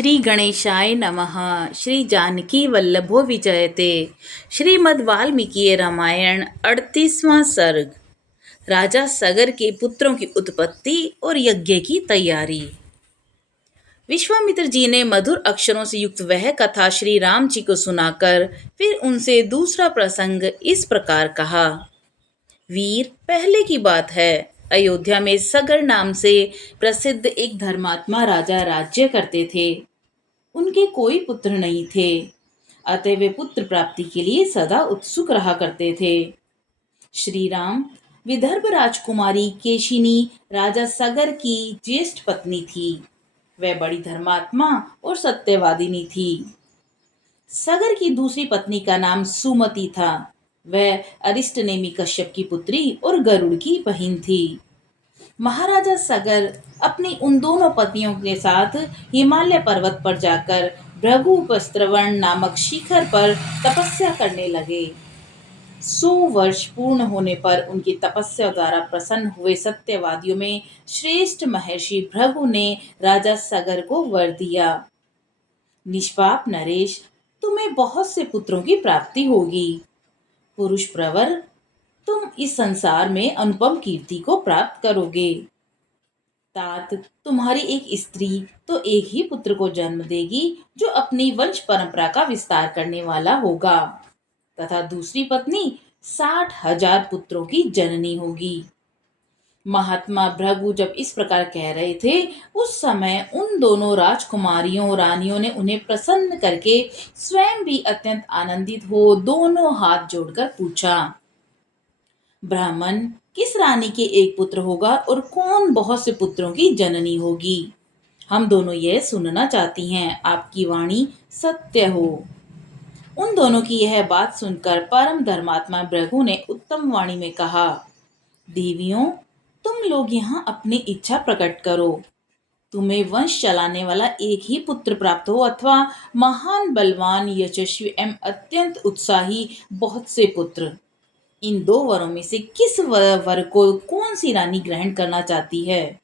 श्री गणेशाय नमः। श्री जानकी वल्लभो विजयते। श्रीमद् वाल्मीकि रामायण 38वां सर्ग। राजा सगर के पुत्रों की उत्पत्ति और यज्ञ की तैयारी। विश्वामित्र जी ने मधुर अक्षरों से युक्त वह कथा श्री राम जी को सुनाकर फिर उनसे दूसरा प्रसंग इस प्रकार कहा। वीर, पहले की बात है, अयोध्या में सगर नाम से प्रसिद्ध एक धर्मात्मा राजा राज्य करते थे। उनके कोई पुत्र नहीं थे, अतः वे पुत्र प्राप्ति के लिए सदा उत्सुक रहा करते थे। श्री राम विदर्भ राजकुमारी केशिनी राजा सगर की ज्येष्ठ पत्नी थी। वह बड़ी धर्मात्मा और सत्यवादिनी थी। सगर की दूसरी पत्नी का नाम सुमति था। वह अरिष्टनेमि कश्यप की पुत्री और गरुड़ की बहन थी। महाराजा सगर अपनी उन दोनों पत्नियों के साथ हिमालय पर्वत पर जाकर भृगुपस्त्रवण नामक शिखर पर तपस्या करने लगे। 100 वर्ष पूर्ण होने पर उनकी तपस्या द्वारा प्रसन्न हुए सत्यवादियों में श्रेष्ठ महर्षि भृगु ने राजा सगर को वर दिया। निष्पाप नरेश, तुम्हें बहुत से पुत्रों की प्राप्ति होगी। पुरुष प्रवर, तुम इस संसार में अनुपम कीर्ति को प्राप्त करोगे। तात, तुम्हारी एक स्त्री तो एक ही पुत्र को जन्म देगी जो अपनी वंश परंपरा का विस्तार करने वाला होगा, तथा दूसरी पत्नी 60,000 पुत्रों की जननी होगी। महात्मा भृगु जब इस प्रकार कह रहे थे, उस समय उन दोनों राजकुमारियों रानियों ने उन्हें प्रसन्न करके स्वयं भी अत्यंत आनंदित हो दोनों हाथ जोड़कर पूछा, ब्राह्मण, किस रानी के एक पुत्र होगा और कौन बहुत से पुत्रों की जननी होगी? हम दोनों यह सुनना चाहती हैं, आपकी वाणी सत्य हो। उन दोनों की यह बात सुनकर परम धर्मात्मा भृगु ने उत्तम वाणी में कहा, देवियों, तुम लोग यहाँ अपनी इच्छा प्रकट करो। तुम्हें वंश चलाने वाला एक ही पुत्र प्राप्त हो अथवा महान बलवान यशस्वी एवं अत्यंत उत्साही बहुत से पुत्र। इन दो वरों में से किस वर को कौन सी रानी ग्रहण करना चाहती है?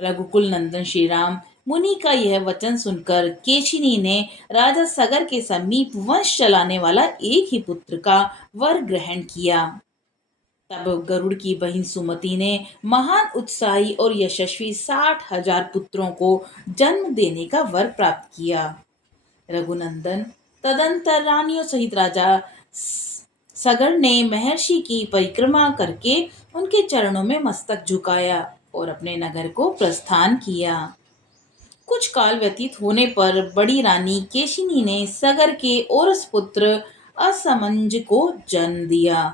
रघुकुल नंदन श्री राम मुनि का यह वचन सुनकर केशिनी ने राजा सगर के समीप वंश चलाने वाला एक ही पुत्र का वर ग्रहण किया। तब गरुड़ की बहन सुमति ने महान उत्साही और यशस्वी 60,000 पुत्रों को जन्म देने का वर प्राप्त किया। रघुनंदन, तदंतर रानियों सहित राजा सगर ने महर्षि की परिक्रमा करके उनके चरणों में मस्तक झुकाया और अपने नगर को प्रस्थान किया। कुछ काल व्यतीत होने पर बड़ी रानी केशिनी ने सगर के औरस पुत्र असमंज को जन्म दिया।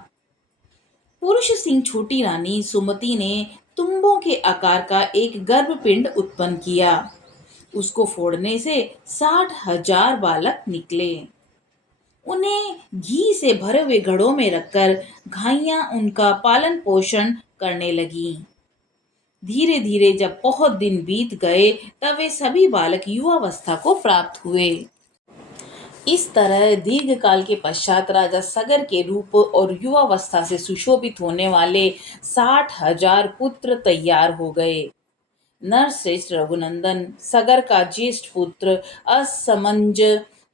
पुरुष सिंह छोटी रानी सुमति ने तुम्बों के आकार का एक गर्भपिंड उत्पन्न किया। उसको फोड़ने से 60,000 बालक निकले। उन्हें घी से भरे हुए घड़ों में रखकर गायें उनका पालन पोषण करने लगी। धीरे धीरे जब बहुत दिन बीत गए तब वे सभी बालक युवावस्था को प्राप्त हुए। इस तरह दीर्घ काल के पश्चात राजा सगर के रूप और युवावस्था से सुशोभित होने वाले 60,000 पुत्र तैयार हो गए। नरश्रेष्ठ रघुनंदन सगर का ज्येष्ठ पुत्र असमंज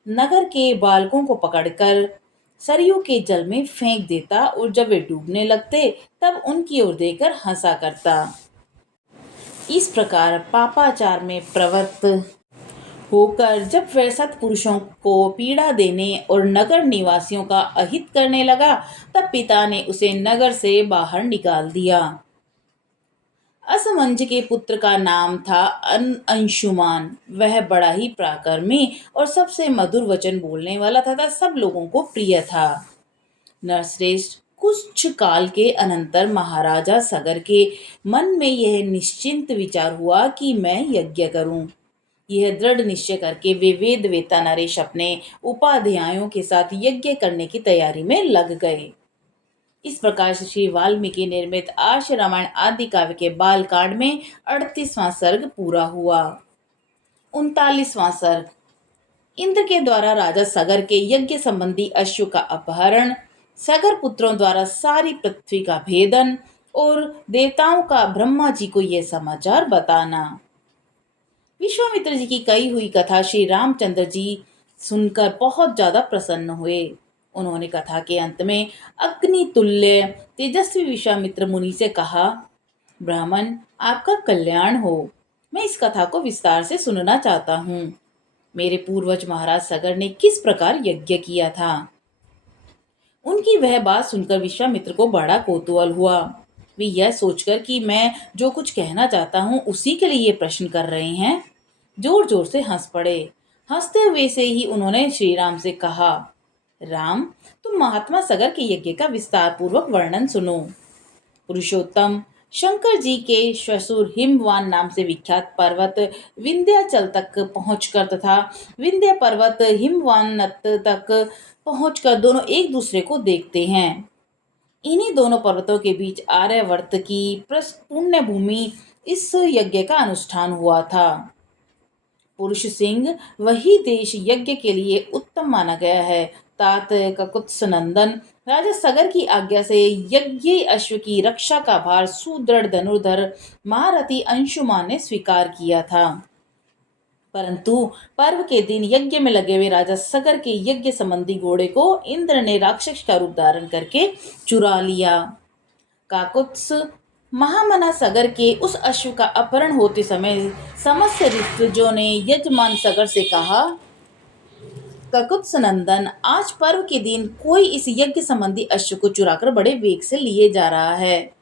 नगर के बालकों को पकड़कर सरयू के जल में फेंक देता और जब वे डूबने लगते तब उनकी ओर देखकर हंसा करता। इस प्रकार पापाचार में प्रवृत्त होकर जब वह सत्पुरुषों को पीड़ा देने और नगर निवासियों का अहित करने लगा, तब पिता ने उसे नगर से बाहर निकाल दिया। असमंज के पुत्र का नाम था अंशुमान। वह बड़ा ही पराक्रमी और सबसे मधुर वचन बोलने वाला तथा सब लोगों को प्रिय था। नरश्रेष्ठ, कुछ काल के अनंतर महाराजा सगर के मन में यह निश्चिंत विचार हुआ कि मैं यज्ञ करूं। यह दृढ़ निश्चय करके वे वेद वेता नरेश अपने उपाध्यायों के साथ यज्ञ करने की तैयारी में लग गए। इस प्रकार से श्री वाल्मीकि निर्मित आर्ष रामायण आदि काव्य के बाल कांड में 38वां सर्ग पूरा हुआ। 39वां सर्ग। इंद्र के द्वारा राजा सगर के यज्ञ संबंधी अश्व का अपहरण, सगर पुत्रों द्वारा सारी पृथ्वी का भेदन और देवताओं का ब्रह्मा जी को यह समाचार बताना। विश्वामित्र जी की कही हुई कथा श्री रामचंद्र जी सुनकर बहुत ज्यादा प्रसन्न हुए। उन्होंने कथा के अंत में अग्नि तुल्य तेजस्वी विश्वामित्र मुनि से कहा, ब्राह्मण, आपका कल्याण हो। मैं इस कथा को विस्तार से सुनना चाहता हूँ। मेरे पूर्वज महाराज सगर ने किस प्रकार यज्ञ किया था। उनकी वह बात सुनकर विश्वामित्र को बड़ा कौतूहल हुआ। वे यह सोचकर कि मैं जो कुछ कहना चाहता हूँ उसी के लिए ये प्रश्न कर रहे हैं, जोर जोर से हंस पड़े। हंसते हुए से ही उन्होंने श्री राम से कहा, राम, तुम महात्मा सगर के यज्ञ का विस्तार पूर्वक वर्णन सुनो। पुरुषोत्तम, शंकर जी के श्वशुर हिमवान नाम से विख्यात पर्वत विंध्याचल तक पहुंचकर तथा विंध्य पर्वत हिमवान तक पहुंचकर दोनों एक दूसरे को देखते हैं। इन्हीं दोनों पर्वतों के बीच आर्यवर्त की पुण्य भूमि इस यज्ञ का अनुष्ठान हुआ था। पुरुष सिंह वही देश यज्ञ के लिए उत्तम माना गया है। तात ककुत्स नंदन राजा सगर की आज्ञा से यज्ञ अश्व की रक्षा का भार सुदृढ़ धनुर्धर महारथी अंशुमान ने स्वीकार किया था। परंतु पर्व के दिन यज्ञ में लगे हुए राजा सगर के यज्ञ संबंधी घोड़े को इंद्र ने राक्षस का रूप धारण करके चुरा लिया। काकुत्स महामना सगर के उस अश्व का अपहरण होते समय समस्त ऋतुजों ने यजमान सगर से कहा, ककुत्स नंदन, आज पर्व के दिन कोई इस यज्ञ संबंधी अश्व को चुराकर बड़े वेग से लिए जा रहा है।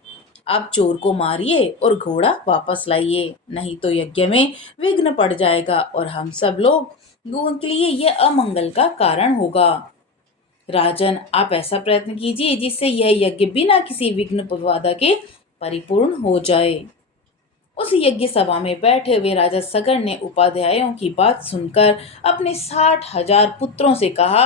आप चोर को मारिए और घोड़ा वापस लाइए, नहीं तो यज्ञ में विघ्न पड़ जाएगा और हम सब लोगों के लिए यह अमंगल का कारण होगा। राजन, आप ऐसा प्रयत्न कीजिए जिससे यह यज्ञ बिना किसी विघ्न बाधा के परिपूर्ण हो जाए। उस यज्ञ सभा में बैठे हुए राजा सगर ने उपाध्यायों की बात सुनकर अपने 60,000 पुत्रों से कहा,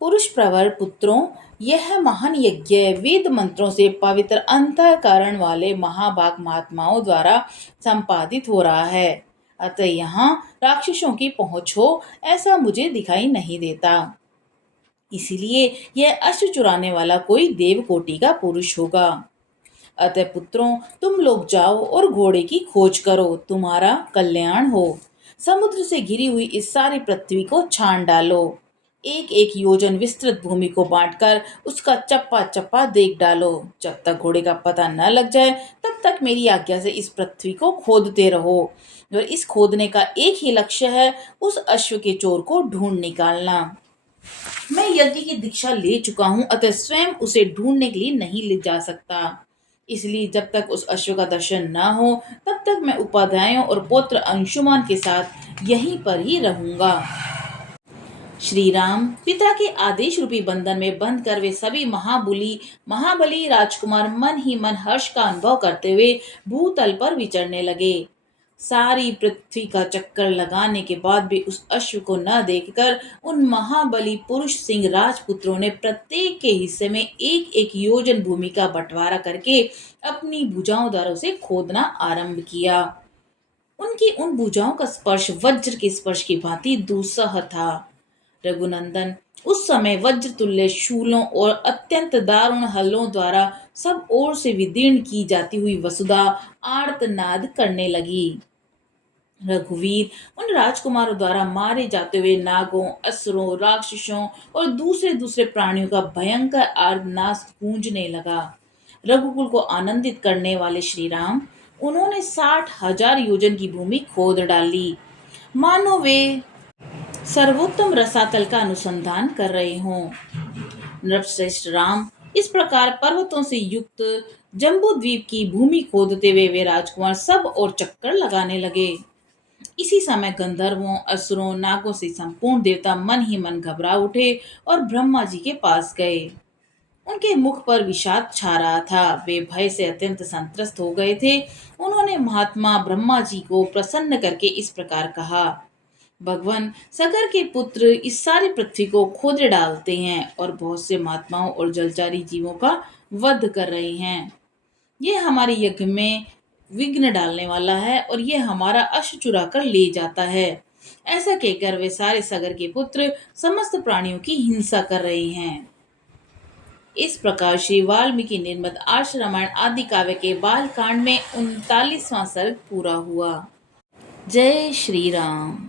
पुरुष प्रवर पुत्रों, यह महान यज्ञ वेद मंत्रों से पवित्र अंतःकरण वाले महाभाग महात्माओं द्वारा संपादित हो रहा है। अतः यहाँ राक्षसों की पहुंच हो ऐसा मुझे दिखाई नहीं देता। इसीलिए यह अश्व चुराने वाला कोई देव कोटि का पुरुष होगा। अतः पुत्रों, तुम लोग जाओ और घोड़े की खोज करो, तुम्हारा कल्याण हो। समुद्र से घिरी हुई इस सारी पृथ्वी को छान डालो। एक एक योजन विस्तृत भूमि को बांटकर उसका चप्पा चप्पा देख डालो। जब तक घोड़े का पता न लग जाए तब तक मेरी आज्ञा से इस पृथ्वी को खोदते रहो। और इस खोदने का एक ही लक्ष्य है, उस अश्व के चोर को ढूंढ निकालना। मैं यज्ञ की दीक्षा ले चुका हूँ, अतः स्वयं उसे ढूंढने के लिए नहीं ले जा सकता। इसलिए जब तक उस अश्व का दर्शन न हो तब तक मैं उपाध्यायों और पौत्र अंशुमान के साथ यहीं पर ही रहूंगा। श्री राम पिता के आदेश रूपी बंधन में बंध कर वे सभी महाबली राजकुमार मन ही मन हर्ष का अनुभव करते हुए भूतल पर विचरने लगे। सारी पृथ्वी का चक्कर लगाने के बाद भी उस अश्व को न देखकर उन महाबली पुरुष सिंह राजपुत्रों ने प्रत्येक के हिस्से में एक एक योजन भूमि का बंटवारा करके अपनी भुजाओं द्वारा उसे खोदना आरंभ किया। उनकी उन भुजाओं का स्पर्श वज्र के स्पर्श की भांति दुस्सह था। रघुनंदन, उस समय वज्र तुल्य शूलों और अत्यंत दारुण हलों द्वारा सब ओर से विदीर्ण की जाती हुई वसुधा आर्तनाद करने लगी। रघुवीर, उन राजकुमारों द्वारा मारे जाते हुए नागों, असुरों, राक्षसों और दूसरे दूसरे प्राणियों का भयंकर आर्तनाद गूंजने लगा। रघुकुल को आनंदित करने वाले श्री राम, उन्होंने 60,000 योजन की भूमि खोद डाली, मानो वे सर्वोत्तम रसातल का अनुसंधान कर रहे हों। नृपश्रेष्ठ राम, इस प्रकार पर्वतों से युक्त जम्बू द्वीप की भूमि खोदते हुए वे राजकुमार सब और चक्कर लगाने लगे। इसी समय गंधर्वों, असुरों, नागों से संपूर्ण देवता मन ही मन घबरा उठे और ब्रह्मा जी के पास गए। उनके मुख पर विषाद छा रहा था। वे भय से अत्यंत संत्रस्त हो गए थे। उन्होंने महात्मा ब्रह्मा जी को प्रसन्न करके इस प्रकार कहा, भगवान, सगर के पुत्र इस सारी पृथ्वी को खोद डालते हैं और बहुत से महात्माओं और जलचारी जीवों का वध कर रहे हैं। ये हमारे यज्ञ में विघ्न डालने वाला है और ये हमारा अश्व चुरा कर ले जाता है। ऐसा कहकर वे सारे सगर के पुत्र समस्त प्राणियों की हिंसा कर रहे हैं। इस प्रकार श्री वाल्मीकि निर्मित आर्ष रामायण आदि काव्य के बाल कांड में 39वां सर्ग पूरा हुआ। जय श्री राम।